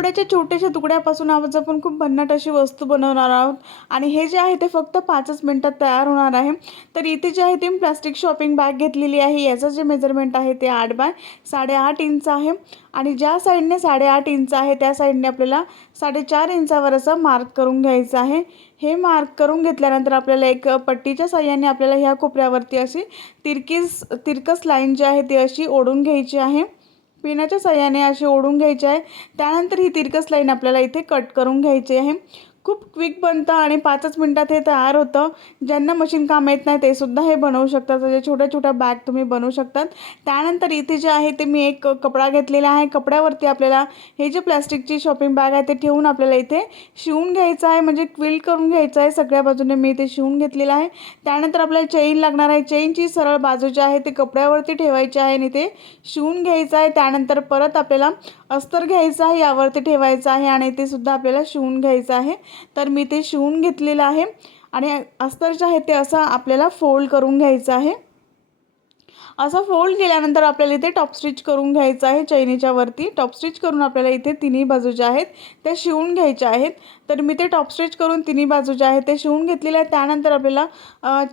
कपड्याच्या छोट्याशा तुकड्यापासून आज आपण खूप भन्नाट अशी वस्तू बनवणार आहोत. आणि हे जे आहे ते फक्त पाचच मिनटात तयार होणार आहे. तर इथे जे आहे ते मी प्लास्टिक शॉपिंग बॅग घेतलेली आहे. याचं जे मेजरमेंट आहे ते आठ बाय साडेआठ इंच आहे. आणि ज्या साईडने साडेआठ इंच आहे त्या साईडने आपल्याला साडेचार इंचावर असं मार्क करून घ्यायचं आहे. हे मार्क करून घेतल्यानंतर आपल्याला एक पट्टीच्या साह्याने आपल्याला ह्या कोपऱ्यावरती अशी तिरकीस तिरकस लाईन जी आहे ती अशी ओढून घ्यायची आहे. पिनाच्या सहाय्याने अशी ओढून घ्यायचे आहे. त्यानंतर ही तिरकस लाईन आपल्याला इथे कट करून घ्यायची आहे. खूप क्विक बनतं आणि पाचच मिनटात हे तयार होतं. ज्यांना मशीन काम येत नाही ते सुद्धा हे बनवू शकतात. म्हणजे छोट्या छोट्या बॅग तुम्ही बनवू शकतात. त्यानंतर इथे जे आहे ते मी एक कपडा घेतलेला आहे. कपड्यावरती आपल्याला हे जे प्लॅस्टिकची शॉपिंग बॅग आहे ते ठेवून आपल्याला इथे शिवून घ्यायचं आहे. म्हणजे क्विल करून घ्यायचं आहे. सगळ्या बाजूने मी इथे शिवून घेतलेलं आहे. त्यानंतर आपल्याला चेन लागणार आहे. चेनची सरळ बाजू जी आहे ते कपड्यावरती ठेवायची आहे आणि ते शिवून घ्यायचं आहे. त्यानंतर परत आपल्याला अस्तर घ्यायचं आहे. यावरती ठेवायचं आहे आणि ते सुद्धा आपल्याला शिवून घ्यायचं आहे. तर मी ते शिवून घेतलेलं आहे. आणि अस्तर जे आहे ते असं आपल्याला फोल्ड करून घ्यायचं आहे. असं फोल्ड केल्यानंतर आपल्याला इथे टॉप स्टिच करून घ्यायचं आहे चैनीच्या वरती. टॉप स्टिच करून आपल्याला इथे तिन्ही बाजू ज्या आहेत त्या शिवून घ्यायच्या आहेत. तर मी ते टॉप स्टिच करून तिन्ही बाजू ज्या आहेत ते शिवून घेतलेले आहे त्यानंतर आपल्याला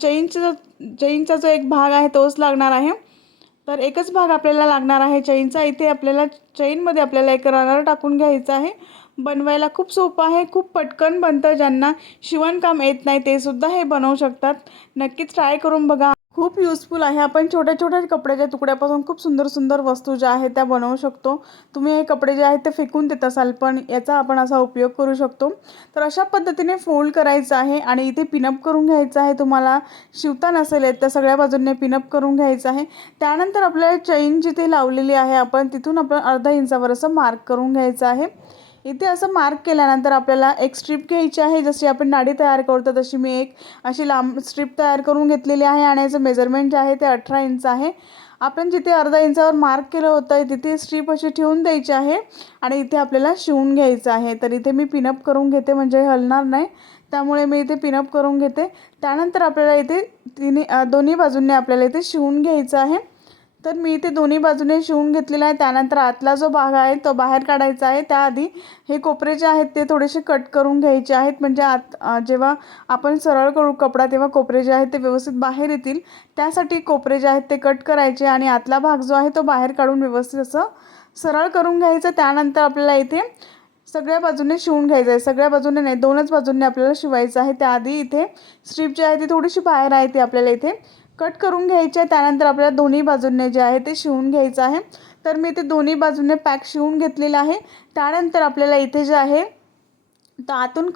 चैनचा चैनचा जो एक भाग आहे तोच लागणार आहे. तर एकच भाग आपल्याला लागणार आहे चैनचा. इथे आपल्याला चैनमध्ये आपल्याला एक रनर टाकून घ्यायचा आहे. बनवायला खूप सोपं आहे खूप पटकन बनतं. ज्यांना शिवणकाम येत नाही ते सुद्धा हे बनवू शकतात. नक्कीच ट्राय करून बघा. खूप युजफुल आहे. आपण छोट्या छोट्या कपड्याच्या तुकड्यापासून खूप सुंदर सुंदर वस्तू ज्या आहेत त्या बनवू शकतो. तुम्ही हे कपडे जे आहेत ते फेकून देत असाल पण याचा आपण असा उपयोग करू शकतो. तर अशा पद्धतीने फोल्ड करायचं आहे आणि इथे पिनअप करून घ्यायचं आहे. तुम्हाला शिवता नसेल येत तर सगळ्या बाजूने पिनअप करून घ्यायचं आहे. त्यानंतर आपल्याला चैन जिथे लावलेली आहे आपण तिथून आपण अर्धा इंचावर असं मार्क करून घ्यायचं आहे. इथे असं मार्क केल्यानंतर आपल्याला एक स्ट्रीप घ्यायची आहे. जशी आपण नाडी तयार करतो तशी मी एक अशी लांब स्ट्रीप तयार करून घेतलेली आहे आणि याचं मेजरमेंट जे आहे ते अठरा इंच आहे. आपण जिथे अर्धा इंचावर मार्क केलं होतं तिथे स्ट्रीप अशी ठेवून द्यायची आहे आणि इथे आपल्याला शिवून घ्यायचं आहे. तर इथे मी पिनअप करून घेते म्हणजे हलणार नाही. त्यामुळे मी इथे पिनअप करून घेते. त्यानंतर आपल्याला इथे तिन्ही दोन्ही बाजूंनी आपल्याला इथे शिवून घ्यायचं आहे. तर मी इथे दोन्ही बाजूने शिवून घेतलेला आहे. त्यानंतर आतला जो भाग आहे तो बाहेर काढायचा आहे. त्याआधी हे कोपरे जे आहेत ते थोडेसे कट करून घ्यायचे आहेत. म्हणजे आत जेव्हा आपण सरळ करू कपडा तेव्हा कोपरे जे आहेत ते व्यवस्थित बाहेर येतील. त्यासाठी कोपरे जे आहेत ते कट करायचे आणि आतला भाग जो आहे तो बाहेर काढून व्यवस्थित असं सरळ करून घ्यायचं. त्यानंतर आपल्याला इथे सगळ्या बाजूने शिवून घ्यायचं आहे. सगळ्या बाजूने नाही दोनच बाजूने आपल्याला शिवायचं आहे. त्याआधी इथे स्ट्रीप जी आहे ती थोडीशी बाहेर आहे ती आपल्याला इथे कट करून घ्यायचे आहे त्यानंतर आपल्याला दोन्ही बाजूंनी जे आहे ते शिवून घ्यायचं आहे. तर मी ते दोन्ही बाजूने पॅक शिवून घेतलेलं आहे. त्यानंतर आपल्याला इथे जे आहे तर आतून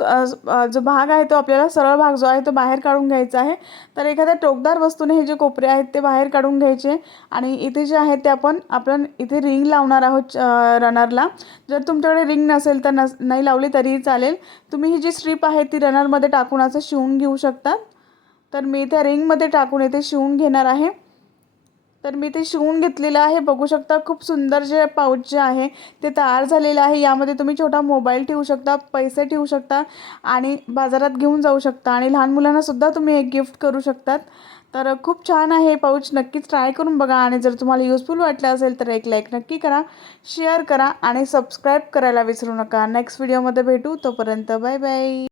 जो भाग आहे तो आपल्याला सरळ भाग जो आहे तो बाहेर काढून घ्यायचा आहे. तर एखाद्या टोकदार वस्तूने हे जे कोपरे आहेत ते बाहेर काढून घ्यायचे. आणि इथे जे आहे ते आपण आपण इथे रिंग लावणार आहोत रनरला. जर तुमच्याकडे रिंग नसेल तर नस नाही लावली तरीही चालेल. तुम्ही ही जी स्ट्रीप आहे ती रनरमध्ये टाकून असं शिवून घेऊ शकता. तर मी त्या रिंगमध्ये टाकून इथे शिवून घेणार आहे. तर मी ते शिवून घेतलेलं आहे. बघू शकता खूप सुंदर जे पाऊच जे आहे ते तयार झालेलं आहे. यामध्ये तुम्ही छोटा मोबाईल ठेवू शकता पैसे ठेवू शकता आणि बाजारात घेऊन जाऊ शकता आणि लहान मुलांनासुद्धा तुम्ही एक गिफ्ट करू शकतात. तर खूप छान आहे पाऊच नक्कीच ट्राय करून बघा आणि जर तुम्हाला युजफुल वाटलं असेल तर एक लाईक नक्की करा शेअर करा आणि सबस्क्राईब करायला विसरू नका. नेक्स्ट व्हिडिओमध्ये भेटू. तोपर्यंत बाय बाय